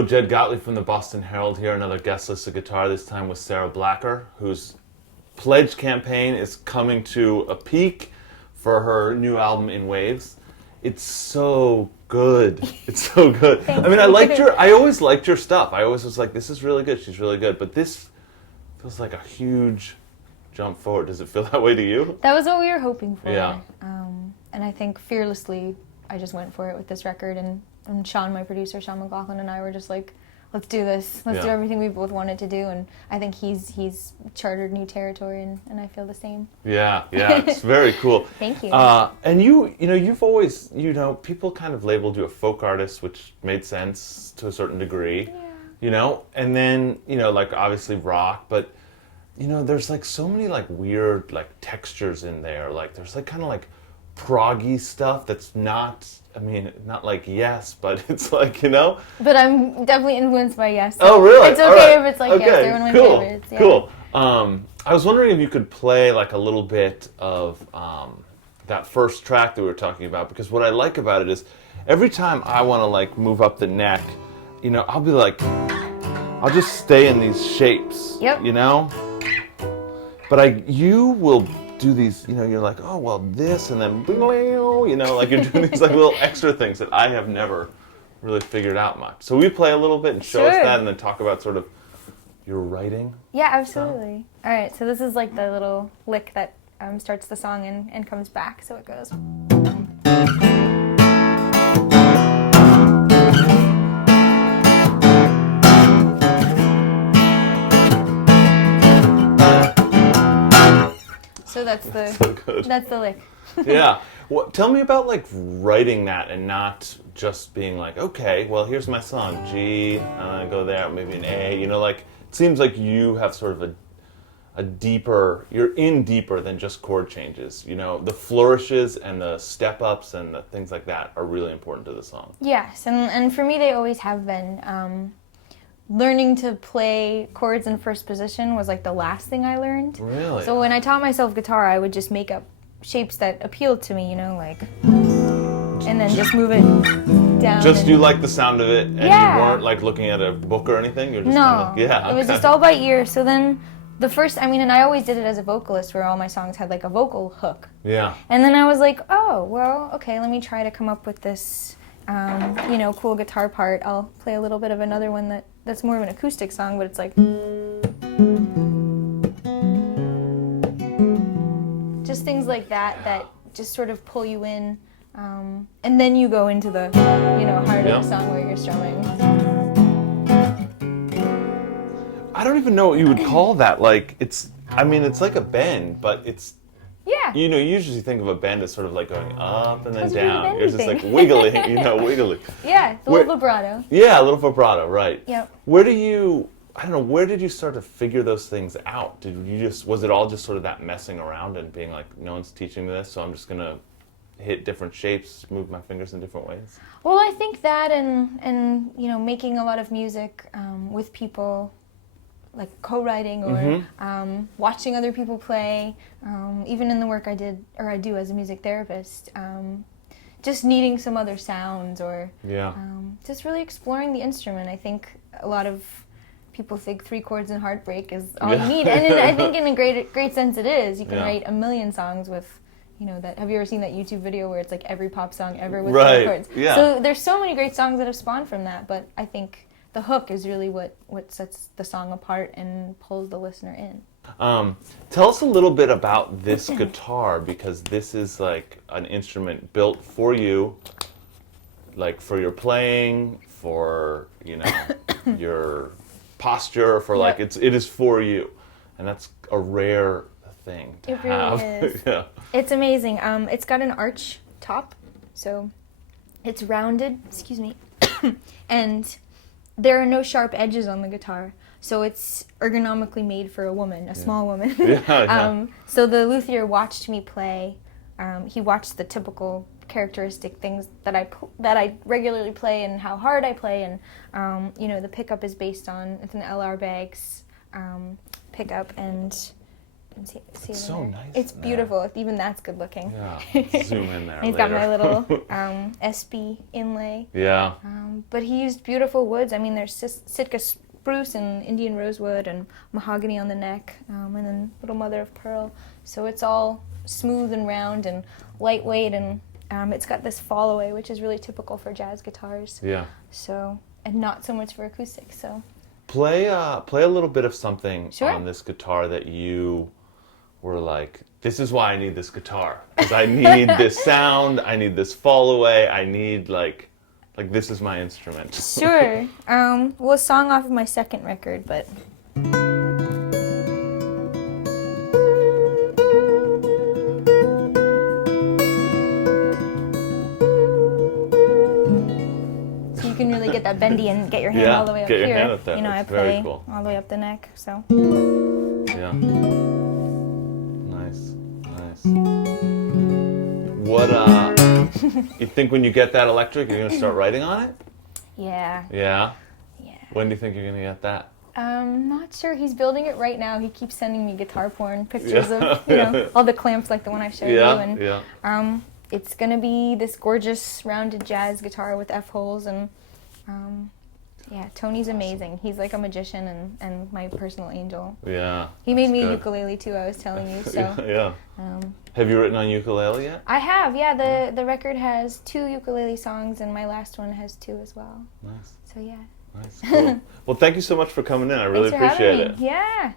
So Jed Gottlieb from the Boston Herald here, another Guestlisted guitar, this time with Sarah Blacker, whose Pledge campaign is coming to a peak for her new album In Waves. It's so good. It's so good. I mean, I always liked your stuff. I always was like, this is really good, she's really good. But this feels like a huge jump forward. Does it feel that way to you? That was what we were hoping for. Yeah. And I think fearlessly, I just went for it with this record. And Sean, my producer, Sean McLaughlin, and I were just like, let's do this. Let's do everything we both wanted to do. And I think he's chartered new territory, and I feel the same. Yeah, it's very cool. Thank you. And you've always, people kind of labeled you a folk artist, which made sense to a certain degree. Yeah. And then, like obviously rock, but there's like so many like weird like textures in there. Like there's like kind of like proggy stuff that's not, not like Yes, but it's like, But I'm definitely influenced by Yes. So oh, really? It's okay if it's like Yes. They're one of my favorites. Yeah. Cool. I was wondering if you could play like a little bit of that first track that we were talking about, because what I like about it is every time I want to like move up the neck, I'll be like, I'll just stay in these shapes, But you will do these, you're like, oh, well, this, and then, like you're doing these like little extra things that I have never really figured out much. So we play a little bit and show us that, and then talk about sort of your writing. Yeah, absolutely. All right, so this is like the little lick that starts the song and comes back, so it goes. So that's the lick. Yeah. Tell me about like writing that and not just being like, okay, well, here's my song, G, go there, maybe an A. Like it seems like you have sort of a deeper, you're in deeper than just chord changes. The flourishes and the step ups and the things like that are really important to the song. Yes, and for me they always have been. Learning to play chords in first position was like the last thing I learned. Really? So when I taught myself guitar, I would just make up shapes that appealed to me, like, and then just move it down. Just you like the sound of it, and you weren't like looking at a book or anything? You're just it was just all by ear. So then the first, and I always did it as a vocalist where all my songs had like a vocal hook. Yeah. And then I was like, oh, well, okay, let me try to come up with this, cool guitar part. I'll play a little bit of another one that's more of an acoustic song, but it's like just things like that just sort of pull you in, and then you go into the heart of the song where you're strumming. I don't even know what you would call that. Like it's like a bend, but it's you usually think of a bend as sort of like going up and then down. You're just like wiggling, wiggling. Yeah, it's a little vibrato. Yeah, a little vibrato, right. Yep. Where did you start to figure those things out? Was it all just sort of that messing around and being like, no one's teaching me this, so I'm just going to hit different shapes, move my fingers in different ways? Well, I think that and making a lot of music with people, like co-writing or watching other people play, even in the work I do as a music therapist, just needing some other sounds or just really exploring the instrument. I think a lot of people think 3 chords and heartbreak is all you need, and I think in a great sense it is. You can write a million songs with that. Have you ever seen that YouTube video where it's like every pop song ever with 3 chords? Yeah. So there's so many great songs that have spawned from that, but I think the hook is really what sets the song apart and pulls the listener in. Tell us a little bit about this guitar, because this is like an instrument built for you, like for your playing, for your posture, for like it is for you, and that's a rare thing to have. It really is. Yeah. It's amazing. It's got an arch top, so it's rounded. Excuse me, and there are no sharp edges on the guitar, so it's ergonomically made for a woman, a small woman. So the luthier watched me play. He watched the typical characteristic things that I regularly play and how hard I play, and the pickup is based on, it's an LR Baggs pickup, and see it It's in so there. nice It's in there. beautiful. Even that's good looking. Yeah, zoom in there. He's got my little SB inlay. Yeah. But he used beautiful woods. I mean, there's Sitka spruce and Indian rosewood and mahogany on the neck, and then little mother of pearl. So it's all smooth and round and lightweight, and it's got this fall away, which is really typical for jazz guitars. Yeah. So, and not so much for acoustic. So Play a little bit of something Sure. on this guitar that you were like, this is why I need this guitar, because I need this sound, I need this fall away, I need like this is my instrument. sure. Well, a song off of my second record, but. So you can really get that bendy and get your hand Yeah, all the way up get your here. hand up there. You know, That's I very play cool. all the way up the neck. So. Yeah. Nice. What you think when you get that electric, you're gonna start writing on it? Yeah. Yeah. Yeah. When do you think you're gonna get that? Not sure. He's building it right now. He keeps sending me guitar porn pictures Yeah. of, you know, all the clamps like the one I showed you. Yeah. And Yeah. it's gonna be this gorgeous rounded jazz guitar with F holes, and yeah, Tony's amazing. He's like a magician and my personal angel. Yeah. He made that's me a good. ukulele too. I was telling you. So Yeah. Have you written on ukulele yet? I have. Yeah, the record has 2 ukulele songs, and my last one has 2 as well. Nice. So yeah. Nice. Cool. Well, thank you so much for coming in. I really Thanks for appreciate having it. me. Yeah.